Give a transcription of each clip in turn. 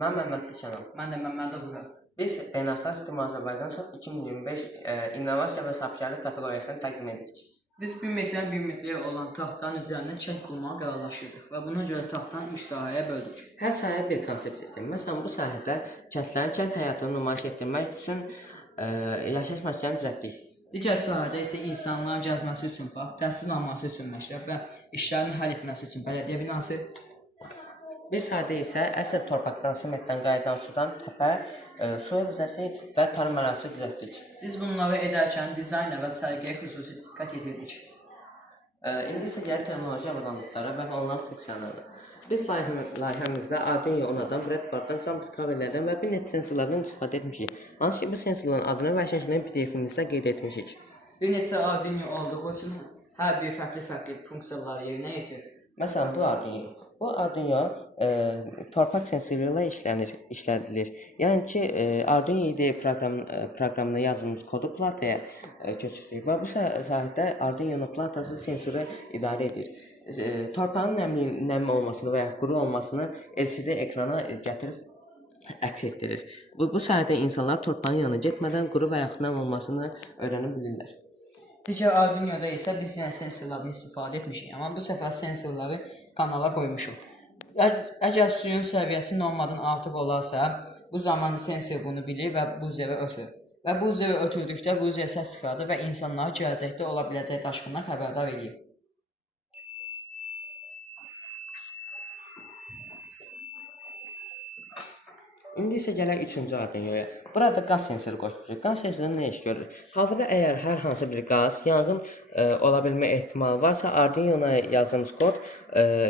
Mən Məmmədli Kənan. Mən də Məmmədovuram. Biz Beynəlxalq Stimul Azərbaycan Saf 2025 İnnovasiya və Sahibkarlıq kateqoriyasını təqdim edirik. Biz 1000 metrdən 1000 metrəyə olan taxtanın üzərində kənd qurmağa qərarlaşdırdıq və buna görə taxtanı 3 sahəyə böldük. Hər sahəyə bir konsept sistemi. Məsələn, bu sahədə kəndlərin kənd həyatını nümayiş etdirmək üçün yaşayış məskəni düzəltdik. Digər sahədə isə insanların gəzməsi üçün park, təhsil alması üçün məktəb və işlərini həll etməsi üçün bələdiyyə binası. Bir sahədə isə əsl torpaqdan, sementdən qayıdan sudan təpə, su hövzəsi və tarım ərazisi düzəltdik. Biz bunları edərkən dizaynə və sərgiyə xüsusi diqqət yetirdik. İndi isə gəlir texnoloji avadanlıqlara və onların funksiyalarına. Biz layihəmizdə Arduino Uno'dan, Breadboard'dan, Jumper kabellərdən və bir neçə sensorlardan istifadə etmişik. Hansı ki, bu sensorların adını və şəklini PDF-imizdə qeyd etmişik. Bir neçə Arduino olduğu üçün hər bir fərqli funksiyaları yerinə yetirir. Məsələn, bu Arduino. Bu Arduino torpaq sensoru ilə işlədilir. Yəni ki, Arduino IDE proqramına yazılmış kodu plataya köçürtdük və bu sahədə Arduino platası sensoru idarə edir. Torpağın nəmi olmasını və ya quru olmasını LCD ekrana gətirib əks etdirir. Bu sahədə insanlar torpağın yanına getmədən quru və yaxud nəm olmasını öyrənə bilirlər. Digər Arduino'da isə biz yenə sensorlardan istifadə etmişik, amma bu səfər sensorları kanala qoymuşuq. Əgər suyun səviyyəsi normadan artıq olarsa, bu zaman sensor bunu bilir və buzeri ötürür. Və buzeri ötürdükdə buzer səs çıxardır və insanları gələcəkdə ola biləcək daşqından xəbərdar edir. İndi isə gələk 3-cü Arduino'ya. Burada qaz sensoru qoşulur. Qaz sensoru nə iş görür? Hazırda əgər hər hansı bir qaz, yanğın ola bilmə ehtimalı varsa, Arduino'ya yazdığımız kod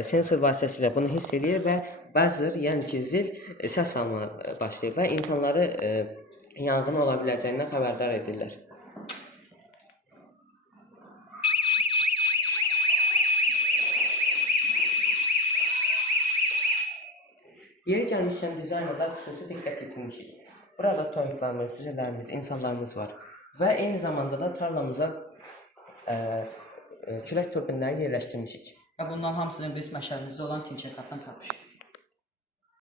sensor vasitəsilə bunu hiss edir və buzzer, yəni ki, zil səs almağa başlayır və insanları yanğın ola biləcəyindən xəbərdar edirlər. Yeri gəlmişkən dizaynda xüsusi diqqət yetirmişik. Burada toyuqlarımız, cücələrimiz, insanlarımız var və eyni zamanda da tarlamıza külək turbinləri yerləşdirmişik. Və bundan hamısını biz məşəlimizdə olan Tinkercaddan çapmışıq.